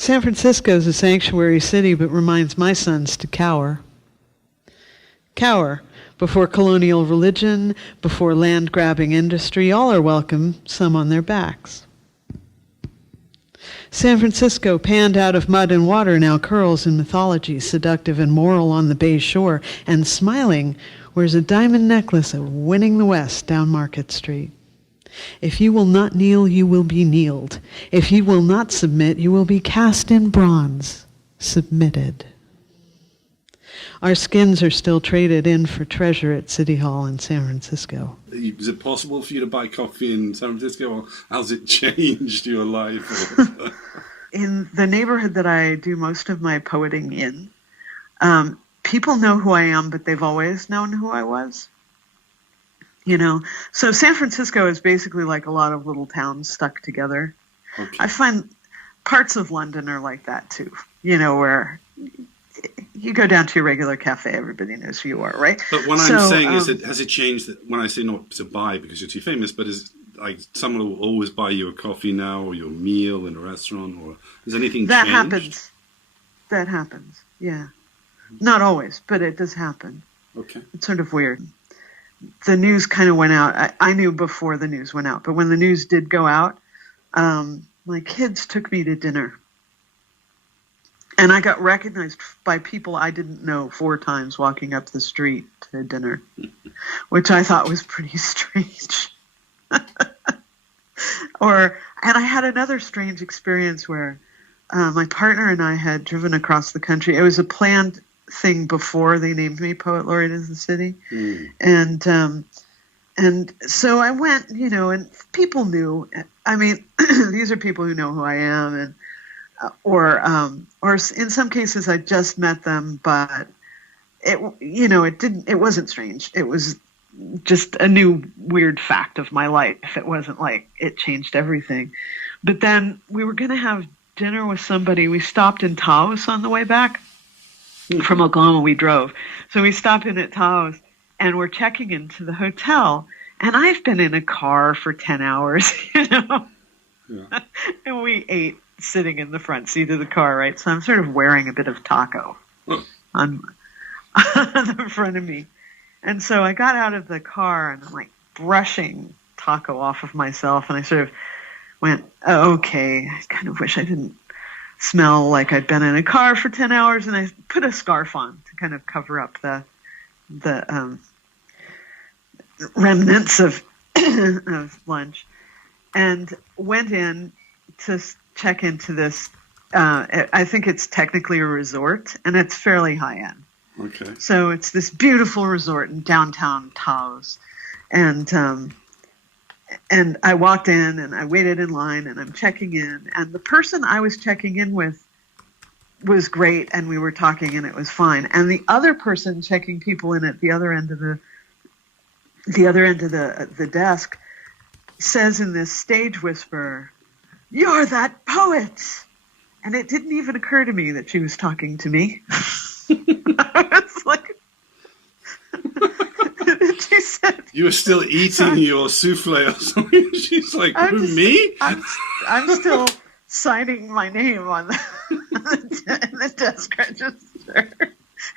San Francisco's a sanctuary city, but reminds my sons to cower. Cower before colonial religion, before land-grabbing industry. All are welcome, some on their backs. San Francisco, panned out of mud and water, now curls in mythology, seductive and moral on the bay shore, and smiling wears a diamond necklace of winning the West down Market Street. If you will not kneel, you will be kneeled. If you will not submit, you will be cast in bronze, submitted. Our skins are still traded in for treasure at City Hall in San Francisco. Is it possible for you to buy coffee in San Francisco, or how's it changed your life? In the neighborhood that I do most of my poeting in, people know who I am, but they've always known who I was. You know, so San Francisco is basically like a lot of little towns stuck together. Okay. I find parts of London are like that too, you know, where you go down to your regular cafe, everybody knows who you are, right? But what I'm saying is that has it changed that when I say not to buy because you're too famous, but is like someone will always buy you a coffee now or your meal in a restaurant, or has anything that changed? That happens, yeah. Not always, but it does happen. Okay. It's sort of weird. The news kind of went out. I knew before the news went out, but when the news did go out, my kids took me to dinner. And I got recognized by people I didn't know 4 times walking up the street to dinner, which I thought was pretty strange. And I had another strange experience where my partner and I had driven across the country. It was a planned thing before they named me Poet Laureate of the city. And so I went, you know, and people knew. I mean, these are people who know who I am, and or in some cases I just met them, but it wasn't strange. It was just a new weird fact of my life. It wasn't like it changed everything. But then we were going to have dinner with somebody. We stopped in Taos on the way back. From Oklahoma, we drove. So we stopped in at Taos, and we're checking into the hotel. And I've been in a car for 10 hours, you know. Yeah. And we ate sitting in the front seat of the car, right? So I'm sort of wearing a bit of taco on the front of me. And so I got out of the car, and I'm like brushing taco off of myself. And I sort of went, oh, okay, I kind of wish I didn't smell like I'd been in a car for 10 hours, and I put a scarf on to kind of cover up the remnants of of lunch, and went in to check into this. I think it's technically a resort, and it's fairly high end. Okay. So it's this beautiful resort in downtown Taos, and I walked in and I waited in line and I'm checking in, and the person I was checking in with was great, and we were talking and it was fine. And the other person checking people in at the other end of the desk says in this stage whisper, "You're that poet." And it didn't even occur to me that she was talking to me. I was like, she said, "You were still eating your souffle or something." She's like, me? I'm still signing my name on the desk register.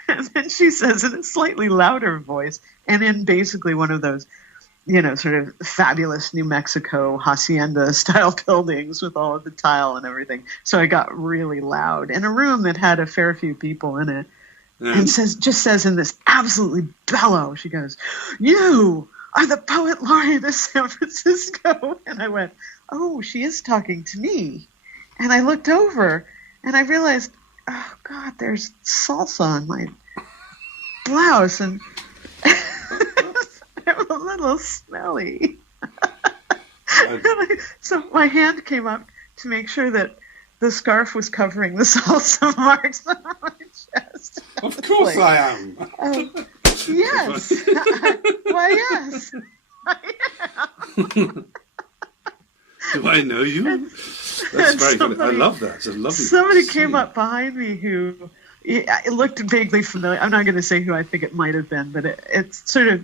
And then she says in a slightly louder voice, and in basically one of those, you know, sort of fabulous New Mexico hacienda style buildings with all of the tile and everything. So I got really loud in a room that had a fair few people in it. And says in this absolutely bellow, she goes, "You are the Poet Laureate of San Francisco." And I went, oh, she is talking to me. And I looked over and I realized, oh God, there's salsa on my blouse, and I'm a little smelly. So my hand came up to make sure that the scarf was covering the salsa marks on my chest. Of course I am. Yes. Why, yes. I am. Do I know you? That's very good. I love that. It's a lovely. Somebody came up behind me who it looked vaguely familiar. I'm not going to say who I think it might have been, but it's sort of,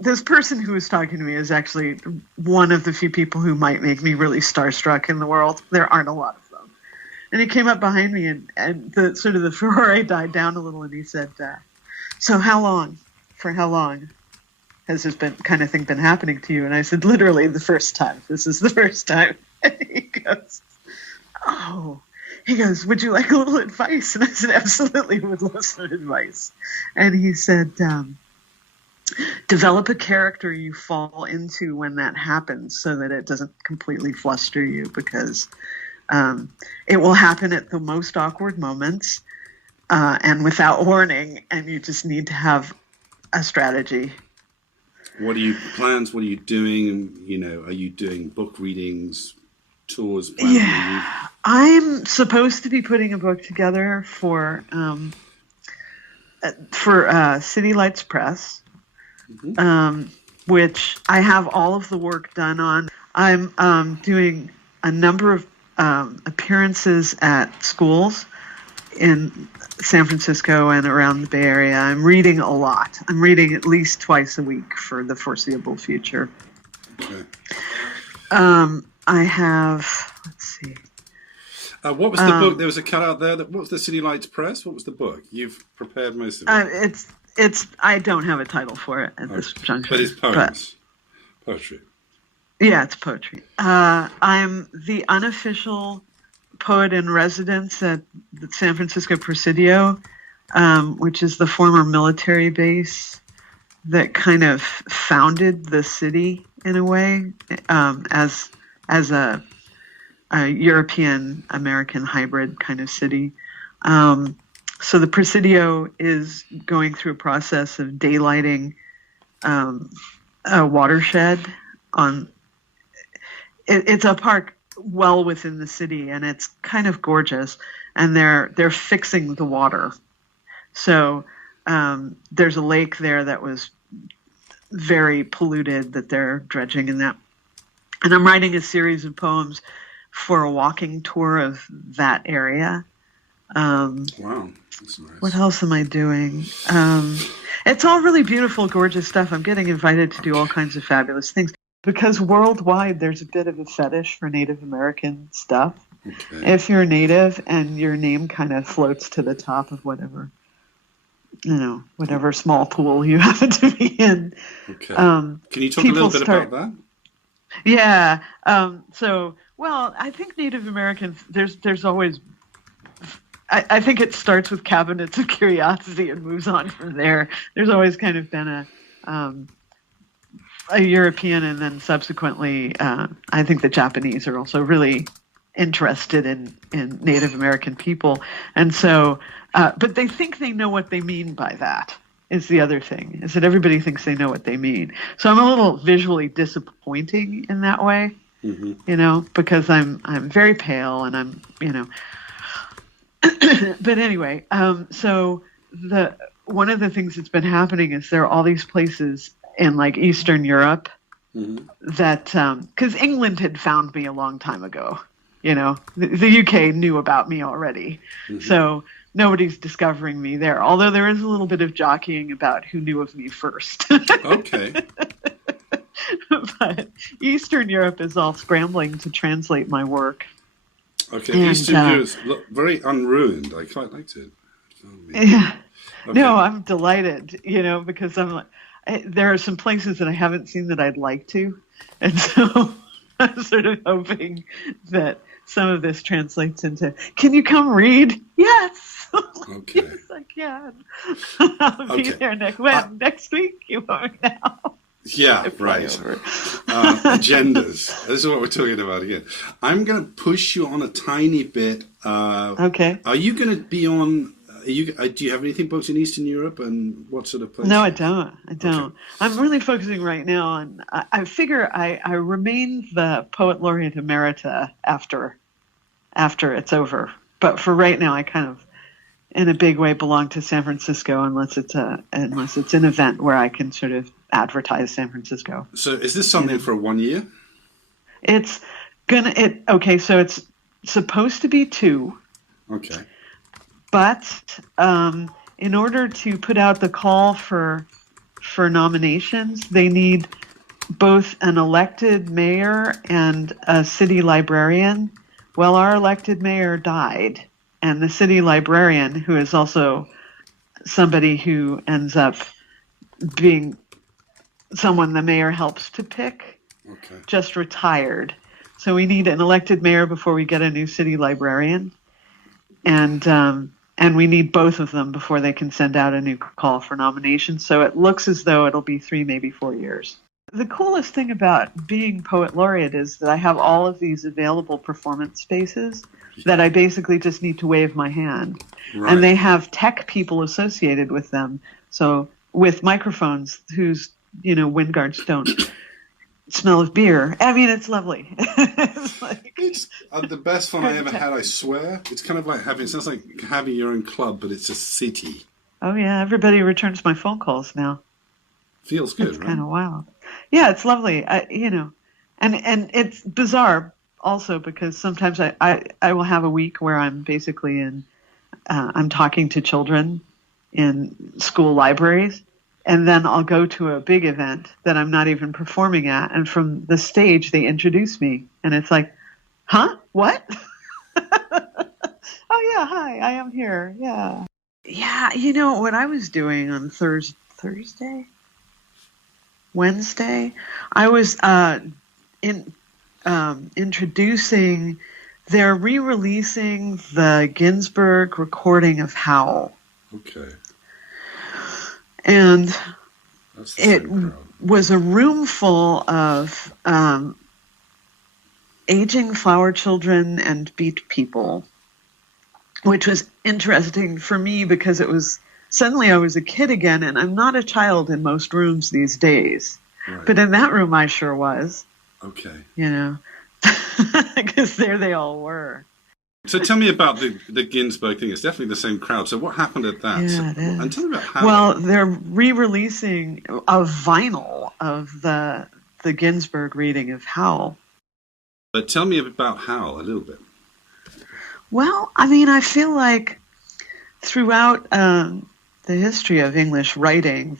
this person who was talking to me is actually one of the few people who might make me really starstruck in the world. There aren't a lot of them. And he came up behind me, and the sort of the furore died down a little, and he said, "So how long? For how long has this kind of thing been happening to you?" And I said, "Literally the first time. This is the first time." And he goes, "Oh." He goes, "Would you like a little advice?" And I said, "Absolutely, would love some advice." And he said, "Develop a character you fall into when that happens so that it doesn't completely fluster you, because it will happen at the most awkward moments and without warning, and you just need to have a strategy." What are your plans? What are you doing? Are you doing book readings, tours? Yeah, I'm supposed to be putting a book together for City Lights Press, which I have all of the work done on. I'm doing a number of appearances at schools in San Francisco and around the Bay Area. I'm reading a lot. I'm reading at least twice a week for the foreseeable future. Okay. I have, let's see. What was the book? There was a cutout there. What was the City Lights Press? What was the book? You've prepared most of it. It's. I don't have a title for it at this juncture. But it's poems. Poetry. Yeah, it's poetry. I'm the unofficial poet in residence at the San Francisco Presidio, which is the former military base that kind of founded the city in a way, as a European American hybrid kind of city. So the Presidio is going through a process of daylighting a watershed on. It's a park well within the city, and it's kind of gorgeous. And they're fixing the water. So there's a lake there that was very polluted that they're dredging in that. And I'm writing a series of poems for a walking tour of that area. Wow, that's nice. What else am I doing? It's all really beautiful, gorgeous stuff. I'm getting invited to do all kinds of fabulous things because worldwide there's a bit of a fetish for Native American stuff. Okay. If you're Native and your name kind of floats to the top of whatever small pool you happen to be in. Okay. Can you talk a little bit about that? Yeah. I think Native Americans, there's always, I think it starts with cabinets of curiosity and moves on from there. There's always kind of been a European, and then subsequently, I think the Japanese are also really interested in Native American people. And so, but they think they know what they mean by that. Is the other thing, is that everybody thinks they know what they mean. So I'm a little visually disappointing in that way, because I'm very pale and I'm, but anyway, so one of the things that's been happening is there are all these places in like Eastern Europe that, because England had found me a long time ago, the UK knew about me already. So nobody's discovering me there, although there is a little bit of jockeying about who knew of me first. Okay. But Eastern Europe is all scrambling to translate my work. Okay, and, Eastern Europe is very unruined. I quite liked it. Yeah. Okay. No, I'm delighted, because I'm like, there are some places that I haven't seen that I'd like to. And so I'm sort of hoping that some of this translates into, can you come read? Yes. Okay. Yes, I can. I'll be there next week. You want me now? Yeah, right. Agendas. This is what we're talking about again. I'm going to push you on a tiny bit. Okay. Are you going to be on? Do you have anything booked in Eastern Europe, and what sort of place? No, I don't. Okay. I'm really focusing right now on. I figure I remain the Poet Laureate Emerita after it's over. But for right now, I kind of, in a big way, belong to San Francisco, unless it's an event where I can sort of advertise San Francisco. So is this something for 1 year? So it's supposed to be 2. Okay. But in order to put out the call for nominations, they need both an elected mayor and a city librarian, Well, our elected mayor died, and the city librarian, who is also somebody who ends up being someone the mayor helps to pick, just retired. So we need an elected mayor before we get a new city librarian, and we need both of them before they can send out a new call for nominations. So it looks as though it'll be 3, maybe 4 years. The coolest thing about being Poet Laureate is that I have all of these available performance spaces that I basically just need to wave my hand. Right. And they have tech people associated with them. So with microphones whose, wind guards don't smell of beer. I mean, it's lovely. It's the best fun I ever had, I swear. It's kind of like sounds like having your own club, but it's a city. Oh, yeah. Everybody returns my phone calls now. Feels good, it's right? It's kind of wild. Yeah, it's lovely. And it's bizarre also because sometimes I will have a week where I'm basically I'm talking to children in school libraries, and then I'll go to a big event that I'm not even performing at, and from the stage they introduce me, and it's like, huh? What? Oh, yeah, hi, I am here, yeah. Yeah, what I was doing on Wednesday, I was introducing, they're re-releasing the Ginsberg recording of Howl. Okay. And it was a room full of aging flower children and beat people, which was interesting for me because suddenly I was a kid again, and I'm not a child in most rooms these days. Right. But in that room I sure was. Okay. Because there they all were. So tell me about the Ginsberg thing. It's definitely the same crowd. So what happened at that? Yeah, it is. And tell me about how. Well, they're re-releasing a vinyl of the Ginsberg reading of Howl. But tell me about Howl a little bit. Well, I mean, I feel like throughout the history of English writing,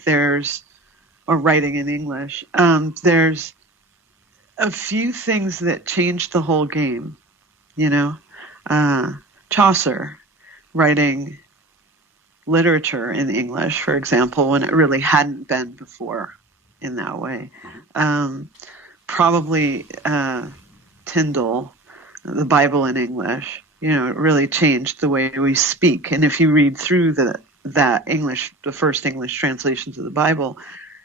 writing in English, there's a few things that changed the whole game, Chaucer writing literature in English, for example, when it really hadn't been before in that way. Probably Tyndall, the Bible in English, it really changed the way we speak. And if you read through the first English translations of the Bible,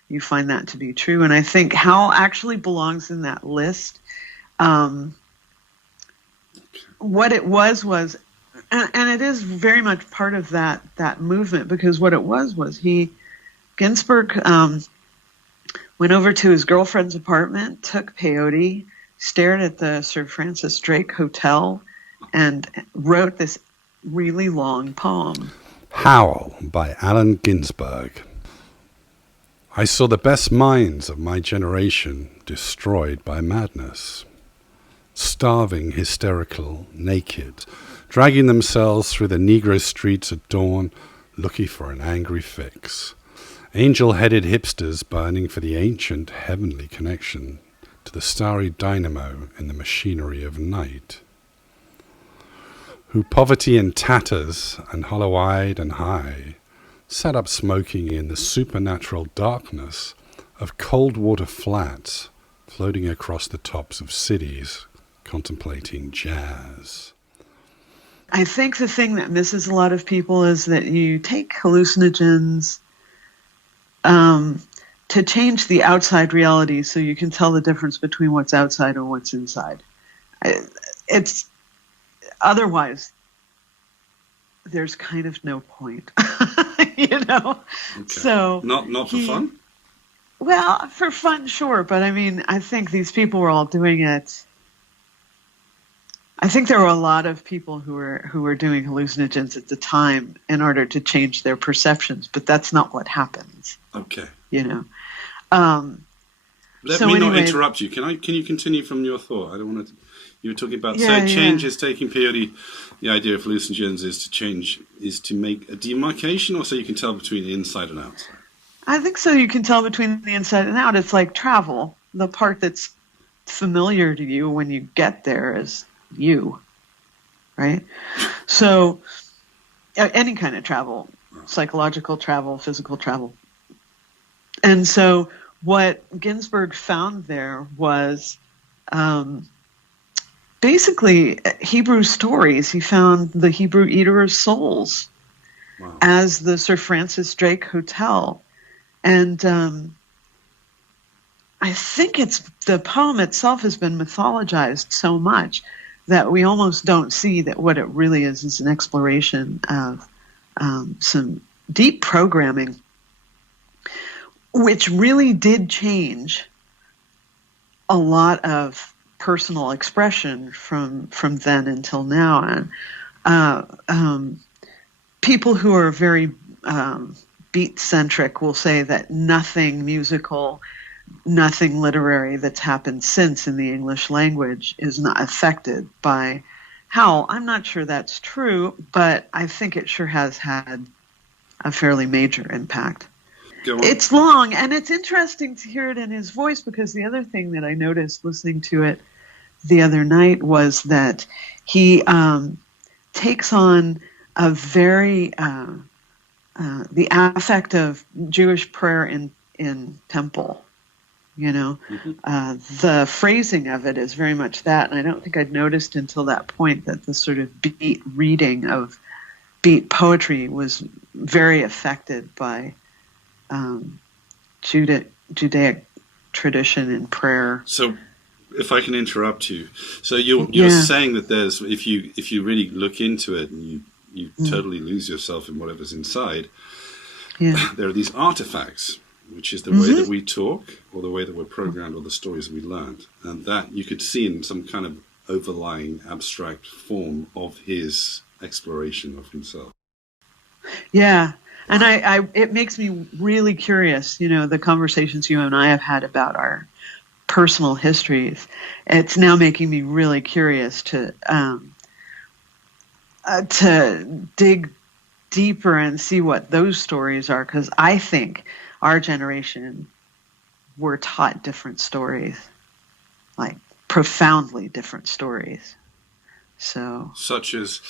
you find that to be true. And I think Howl actually belongs in that list. What it was, and it is very much part of that movement, because what it was Ginsberg went over to his girlfriend's apartment, took peyote, stared at the Sir Francis Drake Hotel, and wrote this really long poem. Howl by Allen Ginsberg. I saw the best minds of my generation destroyed by madness. Starving, hysterical, naked, dragging themselves through the Negro streets at dawn, looking for an angry fix. Angel-headed hipsters burning for the ancient heavenly connection to the starry dynamo in the machinery of night. Who poverty and tatters and hollow-eyed and high sat up smoking in the supernatural darkness of cold water flats floating across the tops of cities, contemplating jazz. I think the thing that misses a lot of people is that you take hallucinogens to change the outside reality so you can tell the difference between what's outside and what's inside. It's otherwise, there's kind of no point, Okay. So not for fun? Well, for fun, sure, but I mean, I think these people were all doing it. I think there were a lot of people who were doing hallucinogens at the time in order to change their perceptions, but that's not what happens. Okay. Let me not interrupt you. Can you continue from your thought? I don't want to. You were talking about change is taking peyote. The idea of hallucinogens is to make a demarcation, or so you can tell between the inside and outside. I think so. You can tell between the inside and out. It's like travel. The part that's familiar to you when you get there is you. right? So any kind of travel, psychological travel, physical travel. And so what Ginsberg found there was basically Hebrew stories. He found the Hebrew Eater of Souls as the Sir Francis Drake Hotel. And I think the poem itself has been mythologized so much that we almost don't see that what it really is an exploration of some deep programming, which really did change a lot of personal expression from then until now. And people who are very beat-centric will say that nothing musical, nothing literary that's happened since in the English language is not affected by Howl. I'm not sure that's true, but I think it sure has had a fairly major impact. It's long, and it's interesting to hear it in his voice, because the other thing that I noticed listening to it the other night was that he takes on a very the affect of Jewish prayer in temple. You know, the phrasing of it is very much that, and I don't think I'd noticed until that point that the sort of beat reading of beat poetry was very affected by Judaic tradition and prayer. So, if I can interrupt you, so you're saying that there's if you really look into it and you totally lose yourself in whatever's inside, there are these artifacts, which is the way that we talk, or the way that we're programmed, or the stories we learned, and that you could see in some kind of overlying abstract form of his exploration of himself. Yeah. And it makes me really curious, you know, the conversations you and I have had about our personal histories. It's now making me really curious to dig deeper and see what those stories are, because I think our generation were taught different stories, like profoundly different stories. So, such as,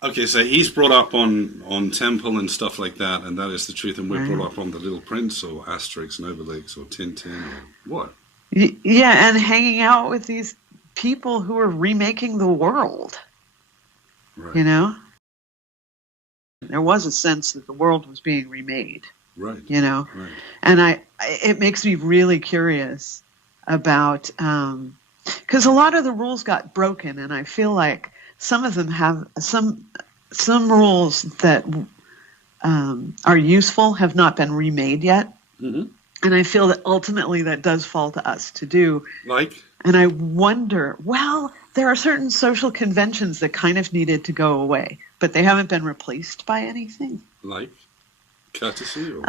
okay, so he's brought up on Temple and stuff like that, and that is the truth, and we're brought up on The Little Prince or Asterix and Obelix or Tintin or what? Yeah, and hanging out with these people who are remaking the world. Right. You know? There was a sense that the world was being remade. Right. You know? Right. And it makes me really curious about, because a lot of the rules got broken, and I feel like some of them have some rules that are useful have not been remade yet. Mm-hmm. And I feel that ultimately that does fall to us to do. Like? And I wonder, well, there are certain social conventions that kind of needed to go away, but they haven't been replaced by anything. Like? Courtesy or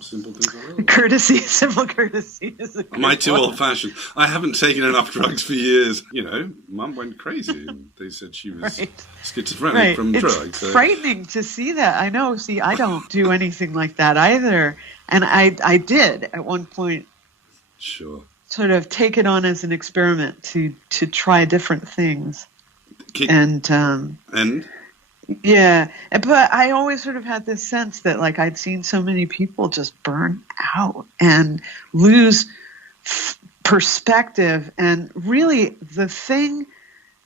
simple things like that? Courtesy, simple courtesy is a good Am I too one. old-fashioned? I haven't taken enough drugs for years. You know, Mum went crazy. And they said she was schizophrenic from drugs. It's frightening to see that. I know. See, I don't do anything like that either. And I did at one point. Sure. Sort of take it on as an experiment to try different things. And? Yeah, but I always sort of had this sense that, like, I'd seen so many people just burn out and lose perspective. And really, the thing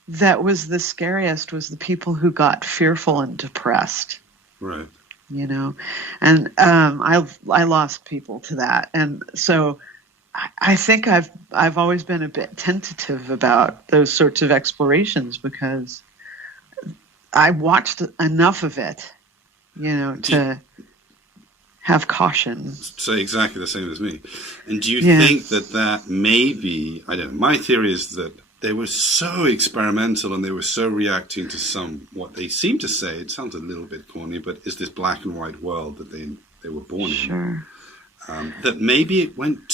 that was the scariest was the people who got fearful and depressed. Right. You know, and I lost people to that, and so I think I've always been a bit tentative about those sorts of explorations, because I watched enough of it, you know, to have caution. So exactly the same as me. And do you think that maybe, I don't know, my theory is that they were so experimental and they were so reacting to what they seem to say, it sounds a little bit corny, but is this black and white world that they were born in. That maybe it went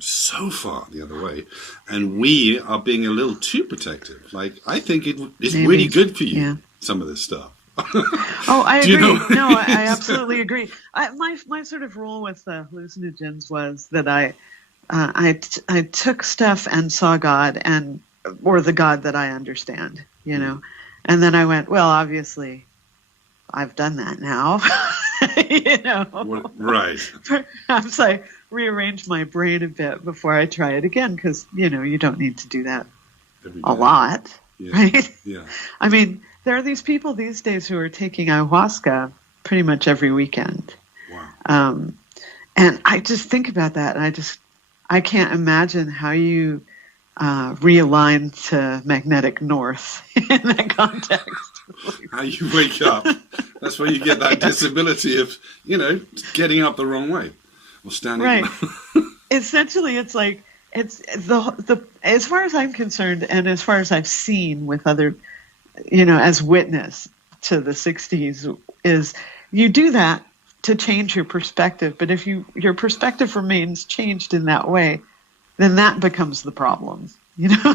so far the other way, and we are being a little too protective. Like, I think it's really good for you, some of this stuff. Oh, I agree. No, I absolutely agree. My sort of rule with hallucinogens was that I took stuff and saw God, or the God that I understand, you know, And then I went, well, obviously, I've done that now. You know, right? Perhaps I rearranged my brain a bit before I try it again, because you know you don't need to do that a lot, right? Yeah. I mean, there are these people these days who are taking ayahuasca pretty much every weekend. Wow. And I just think about that, and I can't imagine how you realign to magnetic north in that context. How you wake up. That's where you get that disability of, you know, getting up the wrong way or standing. Right. Essentially, it's like, it's the as far as I'm concerned, and as far as I've seen with other, you know, as witness to the 60s, is you do that to change your perspective. But if your perspective remains changed in that way, then that becomes the problem, you know?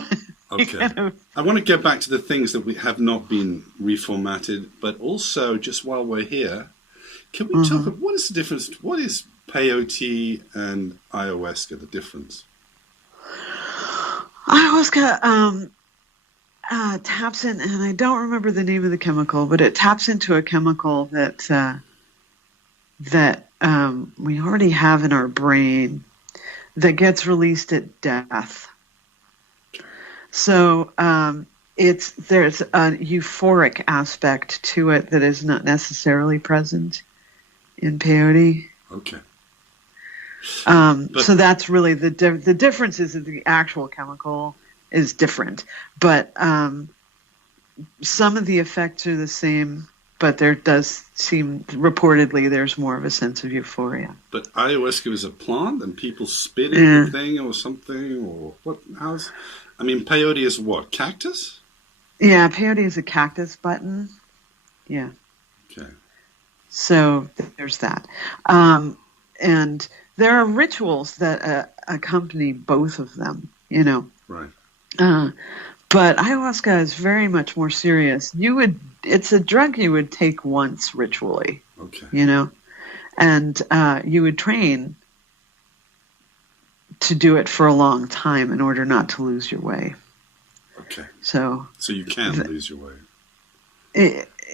Okay. I want to get back to the things that we have not been reformatted, but also, just while we're here, can we talk about what is the difference? What is peyote and ayahuasca, the difference? Ayahuasca taps in, and I don't remember the name of the chemical, but it taps into a chemical that we already have in our brain that gets released at death. So there's a euphoric aspect to it that is not necessarily present in peyote. Okay. So that's really the difference is that the actual chemical is different, but some of the effects are the same. But there does seem, reportedly, there's more of a sense of euphoria. But ayahuasca is a plant, and people spit in the thing or something, or what? I mean, peyote is what? Cactus? Yeah, peyote is a cactus button. Yeah. Okay. So there's that. And there are rituals that accompany both of them, you know. Right. But ayahuasca is very much more serious. It's a drug you would take once ritually. Okay. You know, and you would train to do it for a long time in order not to lose your way. Okay. So you can lose your way.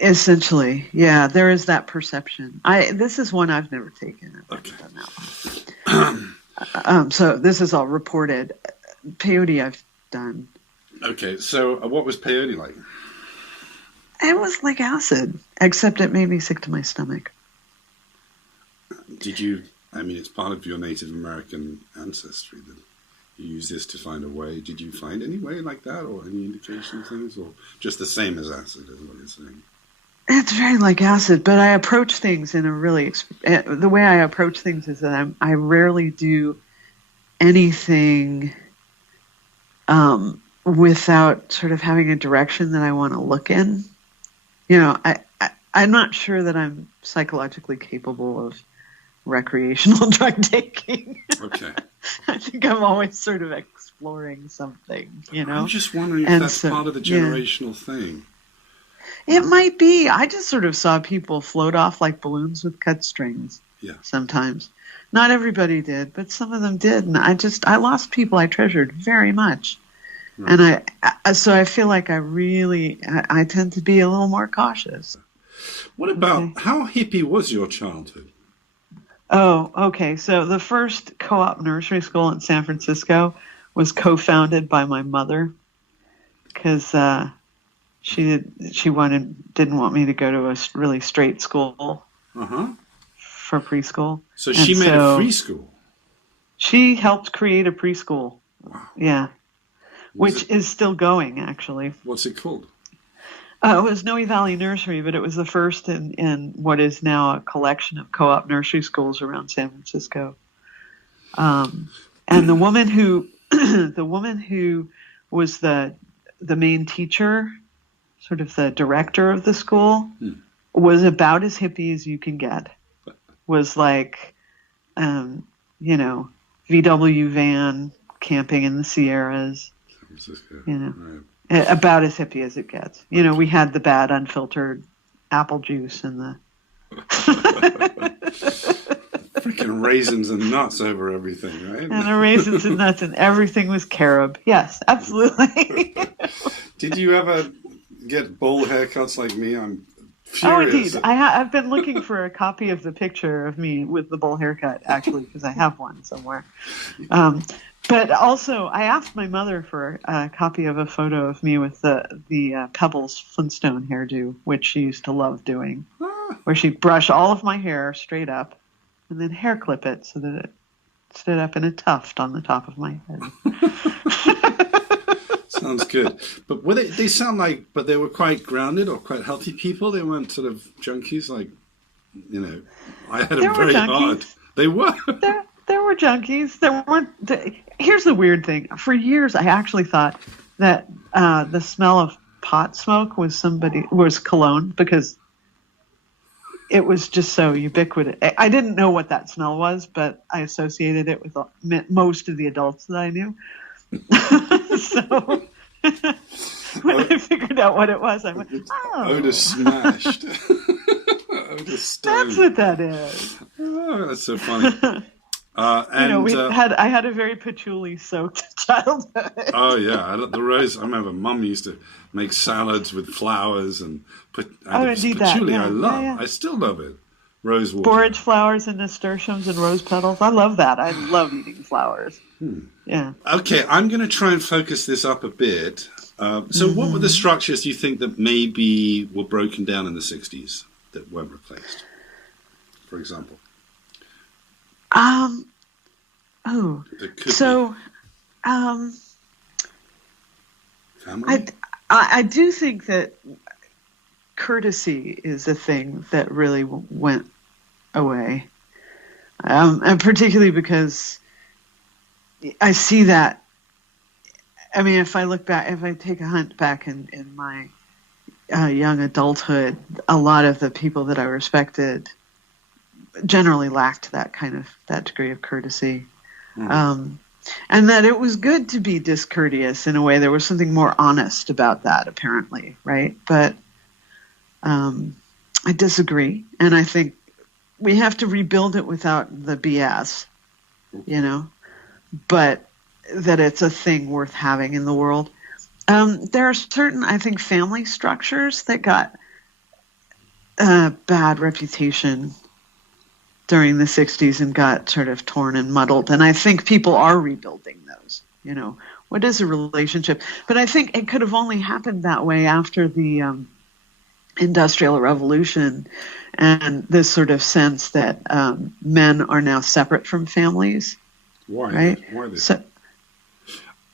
Essentially, yeah, there is that perception. This is one I've never taken. I've never done that one. So this is all reported. Peyote I've done. Okay, so what was peyote like? It was like acid, except it made me sick to my stomach. Did you, I mean, it's part of your Native American ancestry that you use this to find a way. Did you find any way like that, or any indication of things, or just the same as acid is what you're saying? It's very like acid, but I approach things in a really, the way I approach things is that I rarely do anything without sort of having a direction that I want to look in. You know, I'm not sure that I'm psychologically capable of recreational drug taking. Okay. I think I'm always sort of exploring something, you know. I'm just wondering if that's part of the generational thing. It might be. I just sort of saw people float off like balloons with cut strings. Yeah. Sometimes. Not everybody did, but some of them did. And I lost people I treasured very much. Right. And so I feel like I tend to be a little more cautious. What about, how hippie was your childhood? Oh, okay. So the first co-op nursery school in San Francisco was co-founded by my mother because she didn't want me to go to a really straight school for preschool. So she made a free school? She helped create a preschool. Wow. Yeah. Which is still going, actually. What's it called? It was Noe Valley Nursery, but it was the first in what is now a collection of co-op nursery schools around San Francisco. And the woman who was the main teacher, sort of the director of the school, was about as hippie as you can get. Was like, VW van, camping in the Sierras. Right. About as hippie as it gets. You know, we had the bad unfiltered apple juice and the freaking raisins and nuts over everything, right? And the raisins and nuts and everything was carob. Yes, absolutely. Did you ever get bowl haircuts like me, I'm Oh, furious. indeed. I've been looking for a copy of the picture of me with the bowl haircut, actually, because I have one somewhere. But also, I asked my mother for a copy of a photo of me with the Pebbles Flintstone hairdo, which she used to love doing, where she'd brush all of my hair straight up and then hair clip it so that it stood up in a tuft on the top of my head. Sounds good. But were they sound like, but they were quite grounded or quite healthy people? They weren't sort of junkies like, I had them very hard. They were. There were junkies. There weren't. Here's the weird thing. For years, I actually thought that the smell of pot smoke was cologne because it was just so ubiquitous. I didn't know what that smell was, but I associated it with most of the adults that I knew. So when I figured out what it was, I went, oh. Odor smashed. Odor stoned. That's what that is. Oh, that's so funny. I had a very patchouli-soaked childhood. Oh yeah, the rose. I remember Mum used to make salads with flowers and put patchouli. I love. Yeah. I still love it. Rose water. Borage flowers and nasturtiums and rose petals. I love that. I love eating flowers. Yeah. Okay, I'm going to try and focus this up a bit. So what were the structures you think that maybe were broken down in the 60s that weren't replaced, for example? Family? I do think that courtesy is a thing that really went away. And particularly because I see that, I mean, if I look back, if I take a hunt back in my young adulthood, a lot of the people that I respected generally lacked that degree of courtesy. And that it was good to be discourteous in a way. There was something more honest about that, apparently, right? But I disagree. And I think we have to rebuild it without the BS, but that it's a thing worth having in the world. There are certain, I think, family structures that got a bad reputation during the 60s and got sort of torn and muddled. And I think people are rebuilding those, what is a relationship? But I think it could have only happened that way after the Industrial Revolution and this sort of sense that men are now separate from families. Why? Right? Why?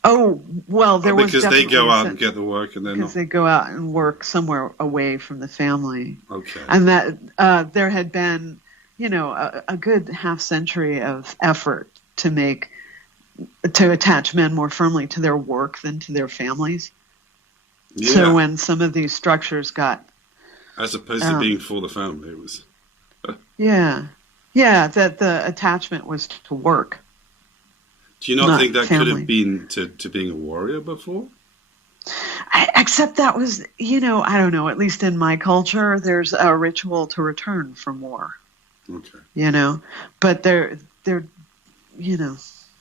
There was because they go out and get the work, and because they go out and work somewhere away from the family. Okay. And that there had been, a good half century of effort to attach men more firmly to their work than to their families. Yeah. So when some of these structures got, as opposed to being for the family, it was. That the attachment was to work. Do you not think that family could have been to being a warrior before? Except that was, I don't know, at least in my culture, there's a ritual to return from war. Okay. But there,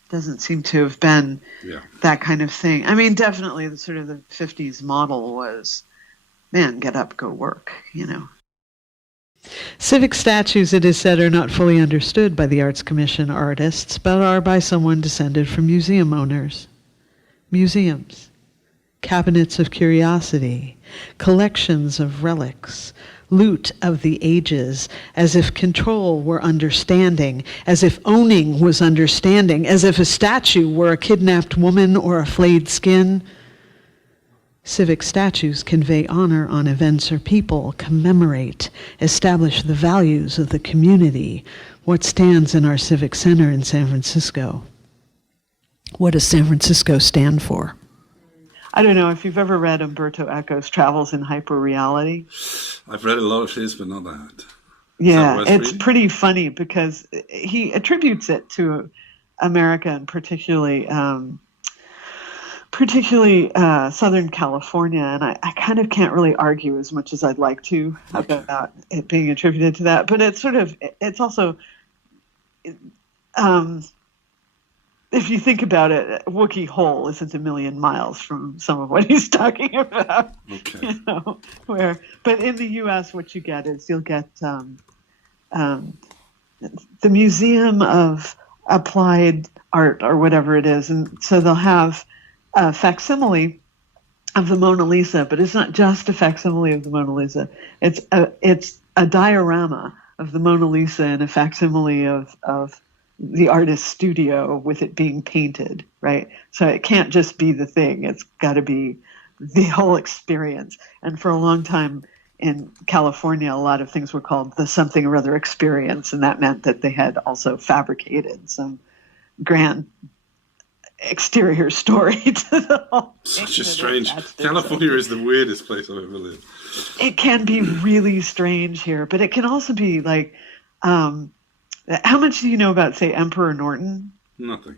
doesn't seem to have been that kind of thing. I mean, definitely the sort of the 50s model was, man, get up, go work, Civic statues, it is said, are not fully understood by the Arts Commission artists, but are by someone descended from museum owners. Museums, cabinets of curiosity, collections of relics, loot of the ages, as if control were understanding, as if owning was understanding, as if a statue were a kidnapped woman or a flayed skin. Civic statues convey honor on events or people, commemorate, establish the values of the community. What stands in our civic center in San Francisco? What does San Francisco stand for? I don't know if you've ever read Umberto Eco's Travels in Hyperreality. I've read a lot of his, but not that. Yeah, it's pretty funny because he attributes it to America and particularly Southern California, and I kind of can't really argue as much as I'd like to about it being attributed to that. But it's also if you think about it, Wookiee Hole isn't a million miles from some of what he's talking about. Okay. You know, but in the U.S., what you get is you'll get the Museum of Applied Art or whatever it is, and so they'll have a facsimile of the Mona Lisa, but it's not just a facsimile of the Mona Lisa. It's a diorama of the Mona Lisa and a facsimile of the artist's studio with it being painted, right? So it can't just be the thing. It's got to be the whole experience. And for a long time in California, a lot of things were called the something or other experience, and that meant that they had also fabricated some grand exterior story to the whole thing. Such a strange... California is the weirdest place I've ever lived. It can be really strange here, but it can also be like... how much do you know about, say, Emperor Norton? Nothing.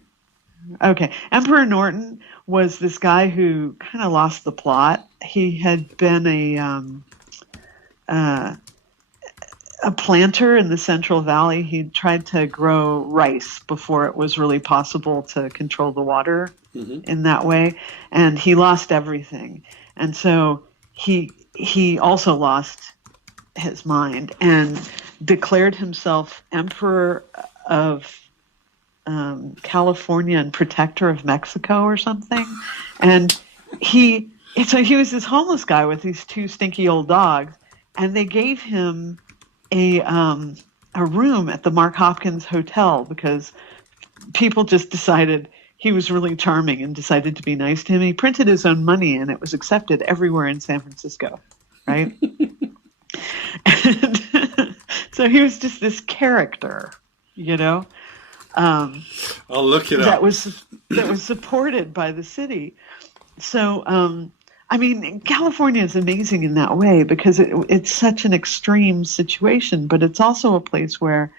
Okay. Emperor Norton was this guy who kind of lost the plot. He had been a planter in the Central Valley. He tried to grow rice before it was really possible to control the water in that way, and he lost everything. And so he also lost his mind and declared himself emperor of California and protector of Mexico or something. And so he was this homeless guy with these two stinky old dogs, and they gave him a room at the Mark Hopkins Hotel because people just decided he was really charming and decided to be nice to him. He printed his own money, and it was accepted everywhere in San Francisco, right? And so he was just this character, you know. I'll look it up. That was supported by the city. So, I mean, California is amazing in that way because it's such an extreme situation, but it's also a place where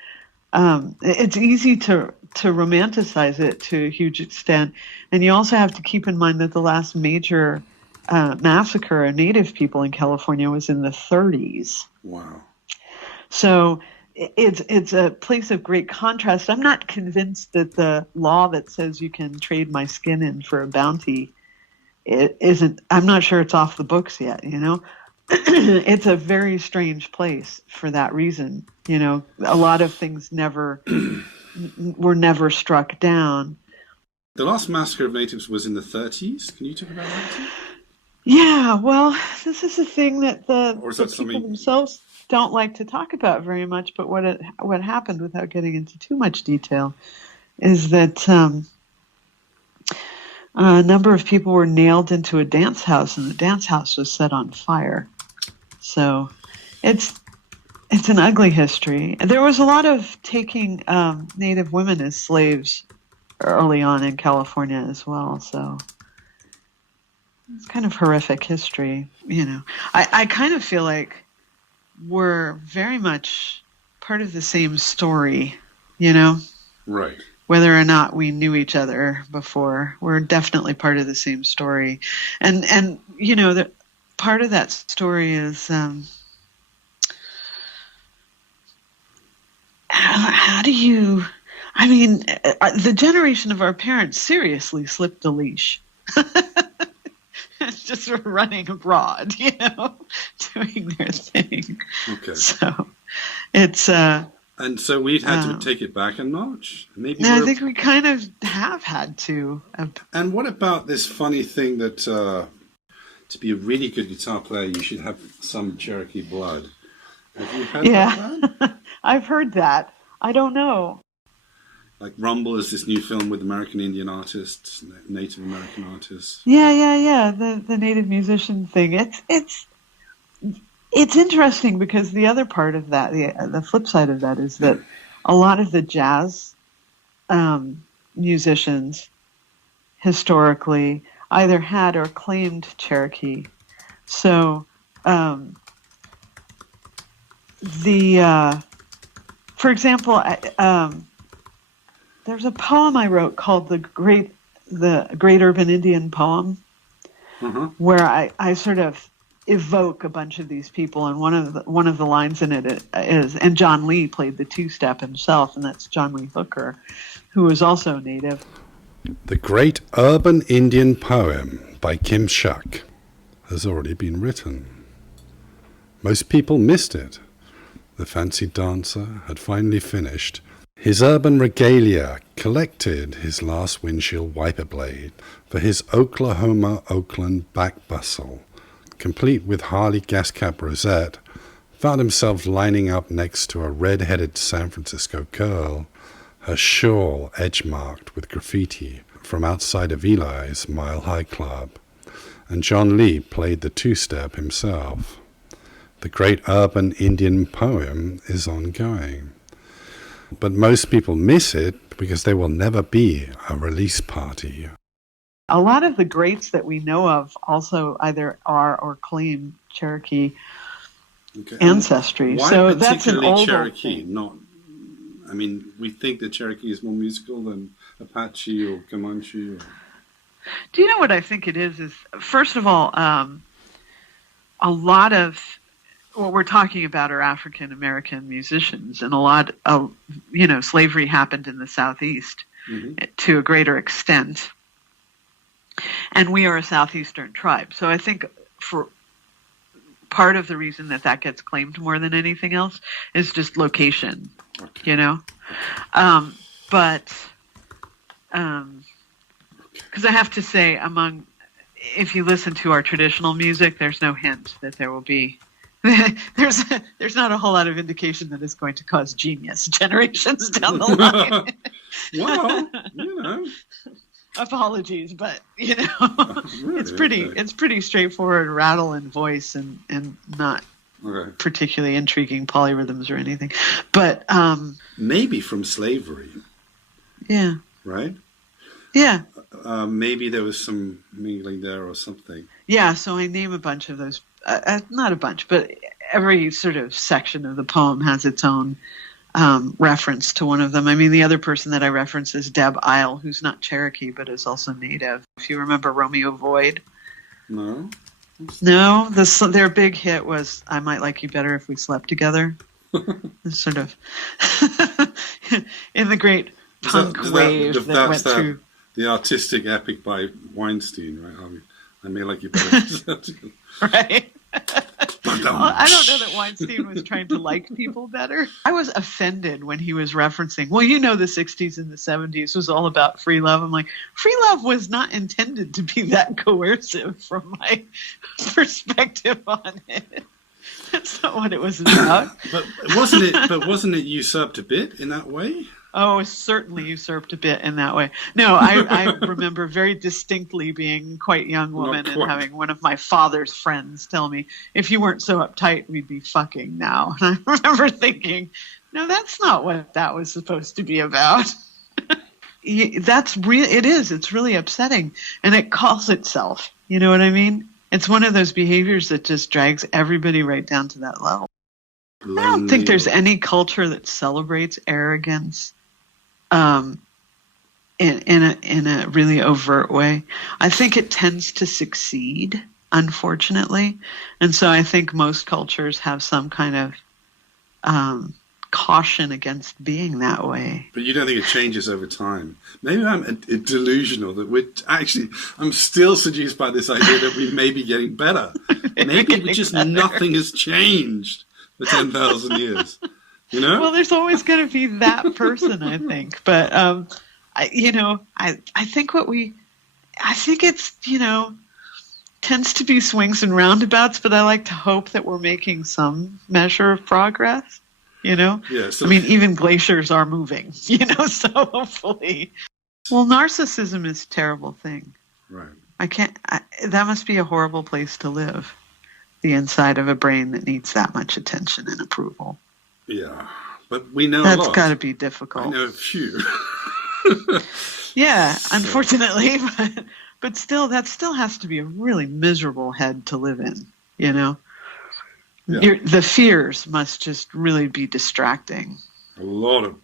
it's easy to romanticize it to a huge extent. And you also have to keep in mind that the last major massacre of Native people in California was in the 30s. Wow. So it's a place of great contrast. I'm not convinced that the law that says you can trade my skin in for a bounty isn't. I'm not sure it's off the books yet. You know, it's a very strange place for that reason. You know, a lot of things were never struck down. The last massacre of natives was in the 30s. Can you talk about that too? Yeah, well, this is a thing that the people something... themselves don't like to talk about very much, but what happened, without getting into too much detail, is that a number of people were nailed into a dance house, and the dance house was set on fire. So it's an ugly history. There was a lot of taking Native women as slaves early on in California as well, so it's kind of horrific history, you know. I kind of feel like we're very much part of the same story, you know? Right. Whether or not we knew each other before, we're definitely part of the same story. And you know, that part of that story is how do you, I mean, the generation of our parents seriously slipped the leash. It's just running abroad, you know, doing their thing. Okay. So it's and so we'd had to take it back a notch. Maybe. No, I think we kind of have had to. And what about this funny thing that to be a really good guitar player, you should have some Cherokee blood? Have you heard about that? I've heard that. I don't know. Like Rumble is this new film with American Indian artists, Native American artists. Yeah. The native musician thing. It's interesting because the other part of that, the flip side of that, is that a lot of the jazz musicians historically either had or claimed Cherokee. So for example, there's a poem I wrote called the Great Urban Indian Poem, where I sort of evoke a bunch of these people, and one of the lines in it is, and John Lee played the two-step himself, and that's John Lee Hooker, who was also Native. The great urban Indian poem by Kim Shuck has already been written. Most people missed it. The fancy dancer had finally finished. His urban regalia collected his last windshield wiper blade for his Oklahoma-Oakland back bustle, complete with Harley gas cap rosette, found himself lining up next to a red-headed San Francisco girl, her shawl edge-marked with graffiti from outside of Eli's Mile High Club, and John Lee played the two-step himself. The great urban Indian poem is ongoing. But most people miss it because there will never be a release party. A lot of the greats that we know of also either are or claim Cherokee ancestry. Why so that's an old Cherokee, not. I mean, we think that Cherokee is more musical than Apache or Comanche. Do you know what I think it is? Is first of all, a lot of what we're talking about are African American musicians, and a lot of slavery happened in the Southeast to a greater extent, and we are a Southeastern tribe. So I think for part of the reason that gets claimed more than anything else is just location, but because I have to say, if you listen to our traditional music, there's no hint that there will be. There's not a whole lot of indication that it's going to cause genius generations down the line. Well, Apologies, but really? it's pretty straightforward rattle and voice and not particularly intriguing polyrhythms or anything. But maybe from slavery. Yeah. Right? Yeah. Maybe there was some mingling there or something. Yeah, so I name a bunch of those. Not a bunch, but every sort of section of the poem has its own reference to one of them. I mean, the other person that I reference is Deb Isle, who's not Cherokee, but is also Native. If you remember Romeo Void. No. No, their big hit was "I Might Like You Better If We Slept Together." Sort of in the great punk wave that went through. The artistic epic by Weinstein, right? I May Like You Better. Right. Well, I don't know that Weinstein was trying to like people better. I was offended when he was referencing, the 60s and the 70s was all about free love. I'm like, free love was not intended to be that coercive from my perspective on it. That's not what it was about. But wasn't it usurped a bit in that way? Oh, it certainly usurped a bit in that way. No, I remember very distinctly being a quite young woman and having one of my father's friends tell me, if you weren't so uptight, we'd be fucking now. And I remember thinking, no, that's not what that was supposed to be about. It is. It's really upsetting. And it calls itself. You know what I mean? It's one of those behaviors that just drags everybody right down to that level. I don't think there's any culture that celebrates arrogance in a really overt way. I think it tends to succeed, unfortunately. And so I think most cultures have some kind of caution against being that way. But you don't think it changes over time? Maybe I'm delusional that I'm still seduced by this idea that we may be getting better. Maybe nothing has changed for 10,000 years. Well, there's always going to be that person, I think. But I think it's tends to be swings and roundabouts. But I like to hope that we're making some measure of progress. Yeah. So even glaciers are moving. So hopefully. Well, narcissism is a terrible thing. Right. That must be a horrible place to live. The inside of a brain that needs that much attention and approval. Yeah, but we know that's got to be difficult. I know a few. Yeah, unfortunately, but still, that still has to be a really miserable head to live in. Yeah. The fears must just really be distracting. A lot of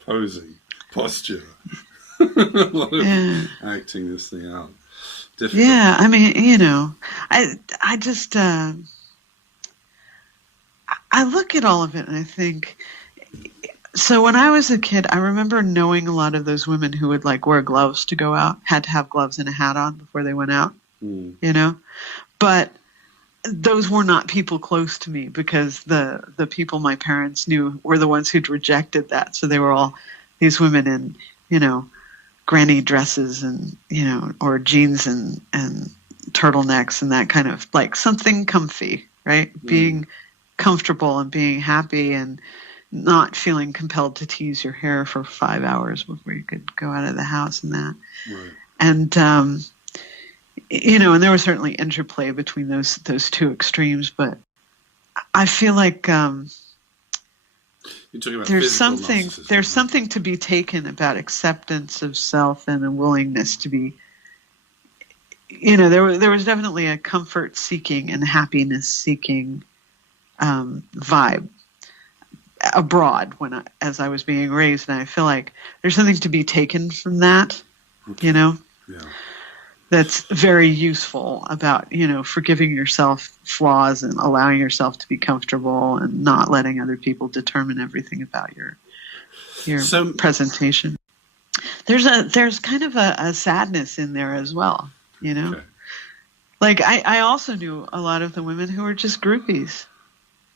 posture, a lot of acting this thing out. Difficult. Yeah, I mean, I just. I look at all of it and I think So when I was a kid, I remember knowing a lot of those women who would like wear gloves to go out, had to have gloves and a hat on before they went out, you know? But those were not people close to me because the people my parents knew were the ones who'd rejected that. So they were all these women in, you know, granny dresses and, you know, or jeans and turtlenecks and that kind of like something comfy, right? Being comfortable and being happy and not feeling compelled to tease your hair for 5 hours before you could go out of the house and that. Right. And, you know, and there was certainly interplay between those two extremes, but I feel like You're talking about there's physical something narcissism, there's right? something to be taken about acceptance of self and a willingness to be, you know, there was definitely a comfort seeking and happiness seeking vibe abroad as I was being raised, and I feel like there's something to be taken from that, you know. Yeah. That's very useful about, you know, forgiving yourself flaws and allowing yourself to be comfortable and not letting other people determine everything about your presentation. There's kind of a sadness in there as well, you know. Okay. Like I also knew a lot of the women who were just groupies,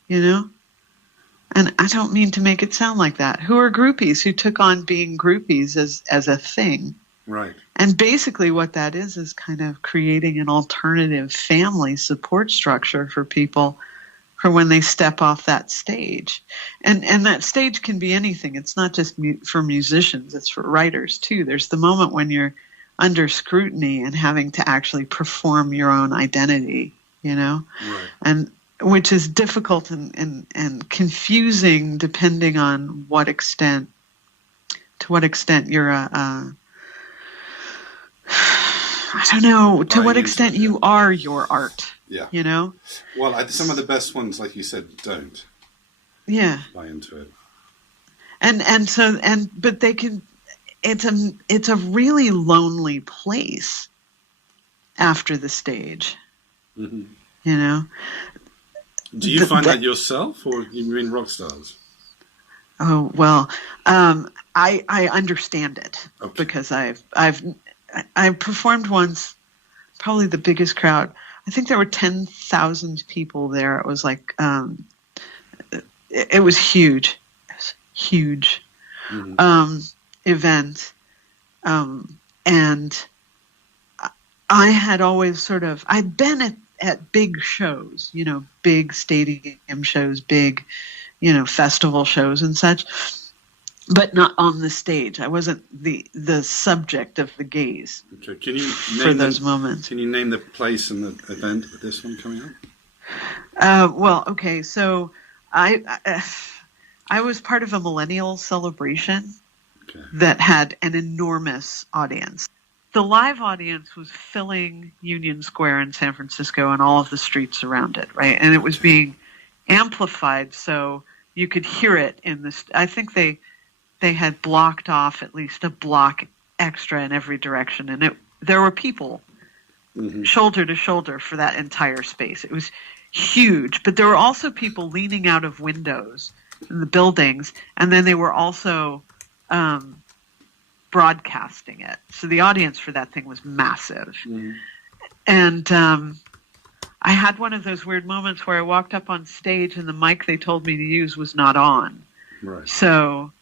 you know. And I don't mean to make it sound like that. Who are groupies, who took on being groupies as a thing. Right. And basically what that is kind of creating an alternative family support structure for people for when they step off that stage. And that stage can be anything. It's not just for musicians. It's for writers, too. There's the moment when you're under scrutiny and having to actually perform your own identity, you know? Right. And which is difficult and confusing depending on to what extent you're I don't know, to what extent you are your art. Yeah. You know? Well, some of the best ones, like you said, don't. Yeah. Buy into it. But they can, it's a really lonely place after the stage. Mm-hmm. You know? Do you find that yourself, or you mean rock stars? Oh, well, I understand it because I performed once, probably the biggest crowd. I think there were 10,000 people there. It was like, it was huge. It was a huge event. And I had always I'd been at big shows, you know, big stadium shows, big, you know, festival shows and such. But not on the stage. I wasn't the subject of the gaze. Okay. Can you for those moments? Can you name the place and the event of this one coming up? Well, okay. So I was part of a millennial celebration that had an enormous audience. The live audience was filling Union Square in San Francisco and all of the streets around it, right? And it was being amplified so you could hear it in the. I think they had blocked off at least a block extra in every direction, and there were people shoulder to shoulder for that entire space. It was huge, but there were also people leaning out of windows in the buildings, and then they were also broadcasting it. So the audience for that thing was massive. And I had one of those weird moments where I walked up on stage and the mic they told me to use was not on. Right. So,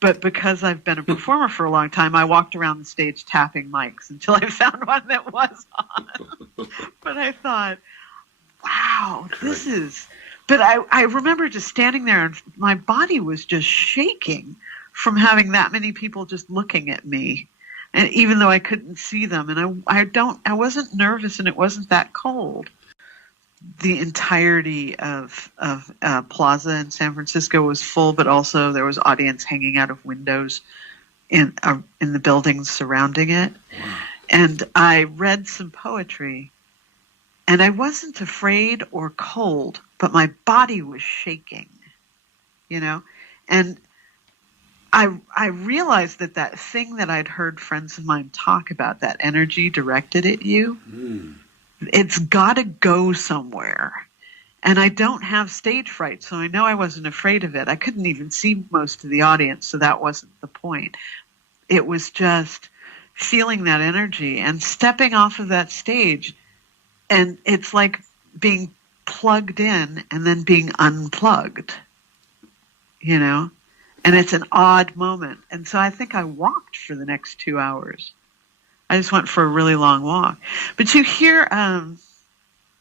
but because I've been a performer for a long time, I walked around the stage tapping mics until I found one that was on. But I thought, wow, this is... But I remember just standing there and my body was just shaking from having that many people just looking at me. And even though I couldn't see them, and I wasn't nervous and it wasn't that cold. The entirety of Plaza in San Francisco was full, but also there was audience hanging out of windows in the buildings surrounding it. Wow. And I read some poetry, and I wasn't afraid or cold, but my body was shaking, you know? And I realized that thing that I'd heard friends of mine talk about, that energy directed at you, it's got to go somewhere. And I don't have stage fright, so I know I wasn't afraid of it. I couldn't even see most of the audience, so that wasn't the point. It was just feeling that energy and stepping off of that stage. And it's like being plugged in and then being unplugged, you know? And it's an odd moment. And so I think I walked for the next 2 hours. I just went for a really long walk. But you hear...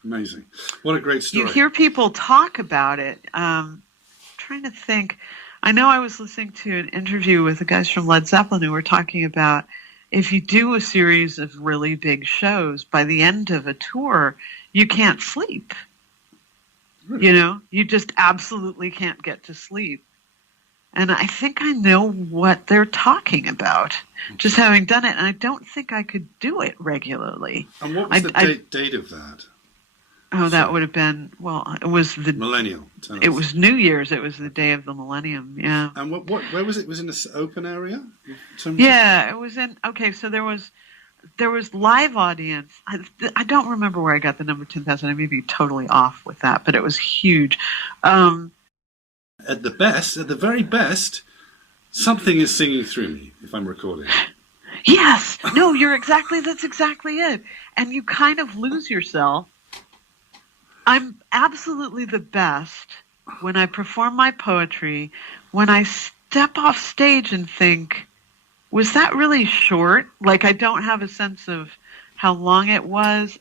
amazing. What a great story. You hear people talk about it. Trying to think. I know I was listening to an interview with the guys from Led Zeppelin who were talking about if you do a series of really big shows, by the end of a tour, you can't sleep. Really? You know, you just absolutely can't get to sleep. And I think I know what they're talking about, just having done it. And I don't think I could do it regularly. And what was the date of that? Oh, that would have been, well, it was the... Millennial. It was New Year's. It was the day of the millennium, yeah. And where was it? Was it in this open area? Yeah, it was in... Okay, so there was live audience. I don't remember where I got the number 10,000. I may be totally off with that, but it was huge. At the very best, something is singing through me, if I'm recording. Yes! No, that's exactly it. And you kind of lose yourself. I'm absolutely the best when I perform my poetry, when I step off stage and think, was that really short? Like, I don't have a sense of how long it was,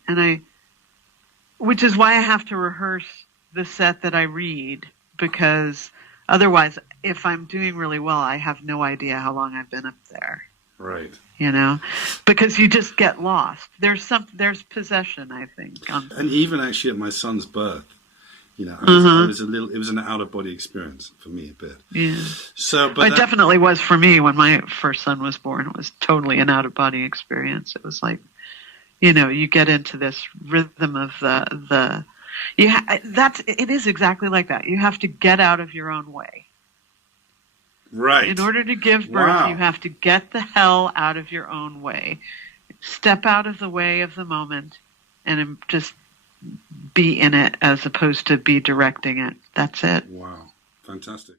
which is why I have to rehearse the set that I read, because otherwise, if I'm doing really well, I have no idea how long I've been up there. Right. You know, because you just get lost. There's possession, I think. And even actually at my son's birth, you know, it was an out of body experience for me a bit. Yeah. So, but it definitely was for me when my first son was born. It was totally an out of body experience. It was like, you know, you get into this rhythm of it is exactly like that. You have to get out of your own way. Right. In order to give birth, you have to get the hell out of your own way. Step out of the way of the moment and just be in it as opposed to be directing it. That's it. Wow. Fantastic.